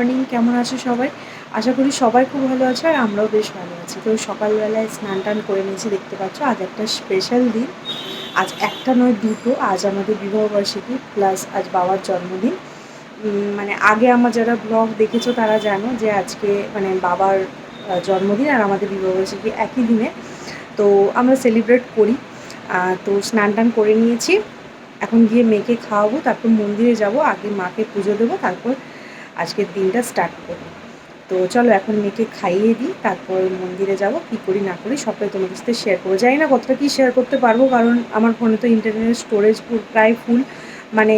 Morning, কেমন আছো সবাই? আশা করি সবাই খুব ভালো আছে আর আমরাও বেশ ভালো আছি। তো সকালবেলায় স্নান টান করে নিয়েছি, দেখতে পাচ্ছ। আজ একটা স্পেশাল দিন। আজ একটা নয়, দুটো। আজ আমাদের বিবাহবার্ষিকী প্লাস আজ বাবার জন্মদিন। মানে আগে আমার যারা ব্লগ দেখেছো তারা জানো যে আজকে মানে বাবার জন্মদিন আর আমাদের বিবাহবার্ষিকী একই দিনে। তো আমরা সেলিব্রেট করি। তো স্নান টান করে নিয়েছি, এখন গিয়ে মেয়েকে খাওয়াবো, তারপর মন্দিরে যাব। আগে মাকে পুজো দেবো, তারপর আজকের দিনটা স্টার্ট করবো। তো চলো এখন মেয়েকে খাইয়ে দিই, তারপর মন্দিরে যাব। কী করি না করি সবটাই তোমাদের সাথে শেয়ার করবো। জানি না কতটা কী শেয়ার করতে পারবো, কারণ আমার ফোনে তো ইন্টারনেটের স্টোরেজ প্রায় ফুল। মানে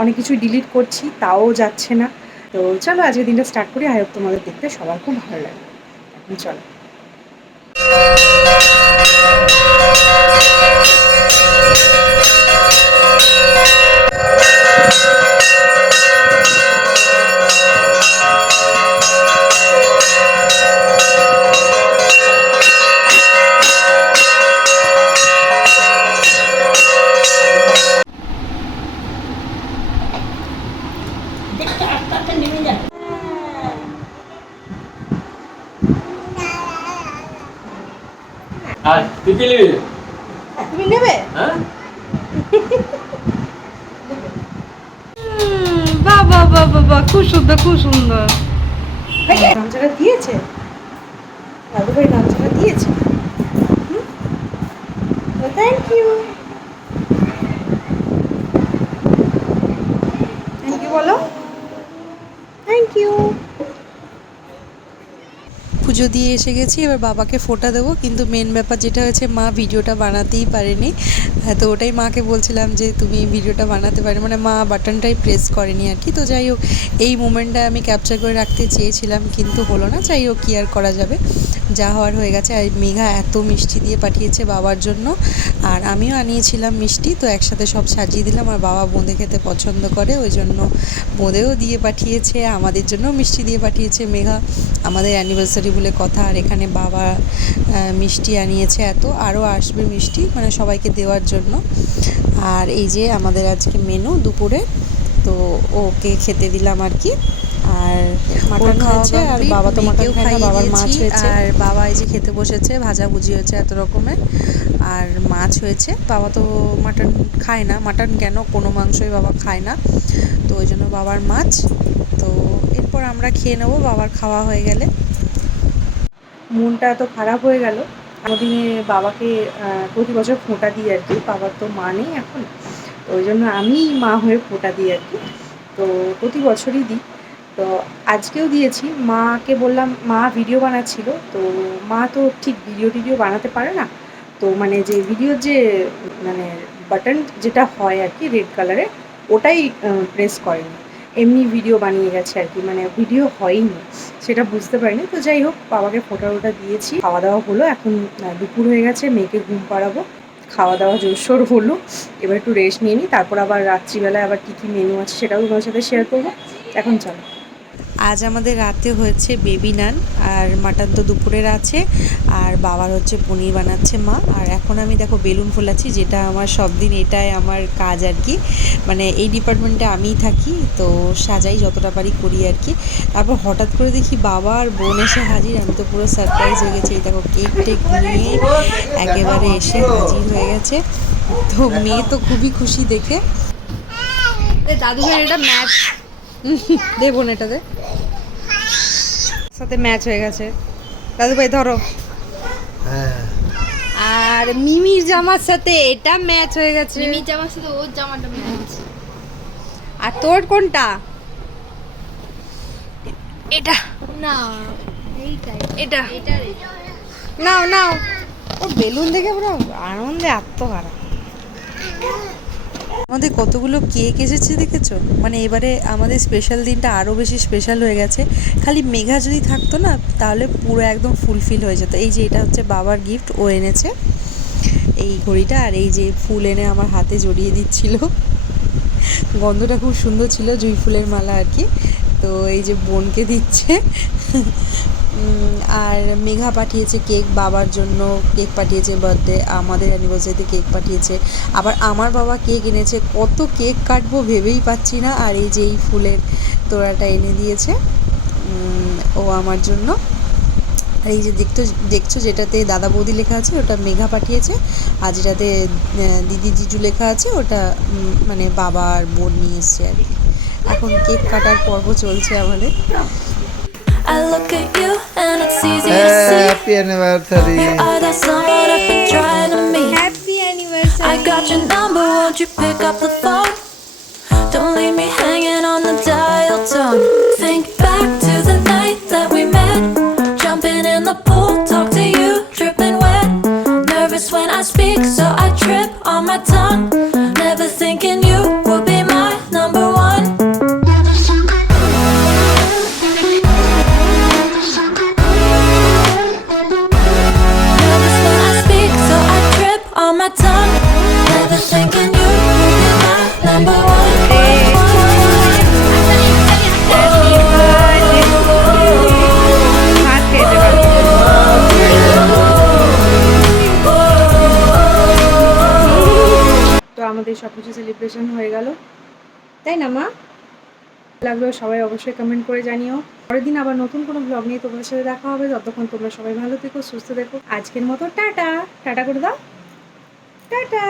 অনেক কিছুই ডিলিট করছি, তাও যাচ্ছে না। তো চলো আজকের দিনটা স্টার্ট করি। আই হোপ তোমাদের দেখতে সবার খুব ভালো লাগে। এখন চলো। তুই কি নিবি? তুমি নেবে? হ্যাঁ, বাবা বাবা বাবা, খুব সুন্দর খুব সুন্দর। গামছাটা দিয়েছে, দাদু ভাই গামছাটা দিয়েছে। থ্যাংক ইউ, থ্যাংক ইউ বলো, থ্যাংক ইউ। পুজো দিয়ে এসে গেছি, এবার বাবাকে ফোঁটা দেবো। কিন্তু মেন ব্যাপার যেটা হয়েছে, মা ভিডিওটা বানাতেই পারেনি। তো ওটাই মাকে বলছিলাম যে তুমি ভিডিওটা বানাতে পারো, মানে মা বাটনটাই প্রেস করেনি আর কি। তো যাই হোক, এই মোমেন্টটা আমি ক্যাপচার করে রাখতে চেয়েছিলাম, কিন্তু হলো না। যাই হোক, কী আর করা যাবে, যা হওয়ার হয়ে গেছে। আর মেঘা এত মিষ্টি দিয়ে পাঠিয়েছে বাবার জন্য, আর আমিও আনিয়েছিলাম মিষ্টি। তো একসাথে সব সাজিয়ে দিলাম। আর বাবা বোঁদে খেতে পছন্দ করে, ওই জন্য বোঁদেও দিয়ে পাঠিয়েছে, আমাদের জন্য মিষ্টি দিয়ে পাঠিয়েছে মেঘা। আমাদের অ্যানিভার্সারি বলে কথা, আর এখানে বাবা মিষ্টি আনিয়েছে এত, আরও আসবে মিষ্টি, মানে সবাইকে দেওয়ার জন্য। আর এই যে আমাদের আজকে মেনু দুপুরে, তো ওকে খেতে দিলাম আর কি। আর মাটন হয়েছে, আর বাবা তো মাটন খায় না, বাবার মাছ হয়েছে। আর বাবা এই যে খেতে বসেছে, ভাজাভুজি হয়েছে এত রকমের, আর মাছ হয়েছে। বাবা তো মাটন খায় না, মাটন কেন, কোনো মাংসই বাবা খায় না, তো ওই জন্য বাবার মাছ। তো এরপর আমরা খেয়ে নেবো বাবার খাওয়া হয়ে গেলে। মনটা এত খারাপ হয়ে গেল। জন্মদিনে বাবাকে প্রতি বছর ফোঁটা দিই আর কি। বাবার তো মা নেই এখন, তো ওই জন্য আমি মা হয়ে ফোঁটা দিই আর কি। তো প্রতি বছরই দিই। তো আজকেও দিয়েছি। মাকে বললাম, মা ভিডিও বানাচ্ছিল, তো মা তো ঠিক ভিডিও টিডিও বানাতে পারে না। তো মানে যে ভিডিওর যে মানে বাটন যেটা হয় আর কি রেড কালারের, ওটাই প্রেস করেনি, এমনি ভিডিও বানিয়ে গেছে আর কি, মানে ভিডিও হয়নি, সেটা বুঝতে পারিনি। তো যাই হোক, বাবাকে ফোঁটা দিয়েছি, খাওয়া দাওয়া হলো। এখন দুপুর হয়ে গেছে, মেয়েকে ঘুম পাড়াবো, খাওয়া দাওয়া জোরসোর হলো। এবার একটু রেস্ট নিয়ে নিই, তারপর আবার রাত্রিবেলায় আবার কী কী মেনু আছে সেটাও তোমার সাথে শেয়ার করবো। এখন চলো। আজ আমাদের রাতে হচ্ছে বেবি নান, আর মাটন তো দুপুরের আছে, আর বাবার হচ্ছে পনির বানাচ্ছে মা। আর এখন আমি দেখো বেলুন ফোলাচ্ছি, যেটা আমার সব দিন এটাই আমার কাজ আর কি। মানে এই ডিপার্টমেন্টে আমিই থাকি, তো সাজাই যতটা পারি করি আর কি। তারপর হঠাৎ করে দেখি বাবা আর বোন এসে হাজির, আমি তো পুরো সারপ্রাইজ হয়ে গেছি। এই দেখো কেক টেক নিয়ে একেবারে এসে হাজির হয়ে গেছে। তো মেয়ে তো খুবই খুশি দেখে। দাদু ভাই এটা ম্যাচ দে, বোন এটা দে, সাথে ম্যাচ হয়ে গেছে। দাদু ভাই ধরো। আর মিমির জামার সাথে এটা ম্যাচ হয়ে গেছে। মিমির জামার সাথে ওর জামাটা ম্যাচ। আর তোর কোনটা? এটা না, এইটাই এটা এটা নাও নাও। ও বেলুন দেখে পুরো আনন্দে আত্মহারা। আমাদের কতগুলো কেক এসেছে দেখেছো? মানে এবারে আমাদের স্পেশাল দিনটা আরও বেশি স্পেশাল হয়ে গেছে। খালি মেঘা যদি থাকতো না, তাহলে পুরো একদম ফুলফিল হয়ে যেত। এই যে এটা হচ্ছে বাবার গিফট, ও এনেছে এই ঘড়িটা, আর এই যে ফুল এনে আমার হাতে জড়িয়ে দিচ্ছিল। গন্ধটা খুব সুন্দর ছিল, জুঁই ফুলের মালা আর কি। তো এই যে বোনকে দিচ্ছে। আর মেঘা পাঠিয়েছে কেক বাবার জন্য, কেক পাঠিয়েছে বার্থডে, আমাদের অ্যানিভার্সারিতে কেক পাঠিয়েছে। আবার আমার বাবা কেক এনেছে, কত কেক কাটবো ভেবেই পাচ্ছি না। আর এই যে এই ফুলের তোড়াটা এনে দিয়েছে। ও আমার জন্য এই যে দেখছো যেটাতে দাদা বৌদি লেখা আছে ওটা মেঘা পাঠিয়েছে, আর যেটাতে দিদি জিজু লেখা আছে ওটা মানে বাবা আর বোন নিয়ে এসছে আর কি। এখন কেক কাটার পর্ব চলছে আমাদের। I look at you and it's easy to see Happy anniversary. you are that someone I've been trying to meet. Happy anniversary. I got your number, won't you pick up the phone? Don't leave me hanging on the dial tone. Think back to the night that we met, jumping in the pool, talk to you, dripping wet. Nervous when I speak, so I trip on my tongue. Never thinking you would be my number one. Nervous when I speak, so I trip on my tongue. Never thinking you would be my number one. তো আমাদের সব কিছু celebration হয়ে গেল, তাই না মা? লাগলো সবাই অবশ্যই কমেন্ট করে জানিও। পরের দিন আবার নতুন কোনো ব্লগ নিয়ে তোমাদের সাথে দেখা হবে। ততক্ষণ তোমরা সবাই ভালো থেকো, সুস্থ থেকো। আজকের মতো টাটা। টাটা করে দাও, টাটা।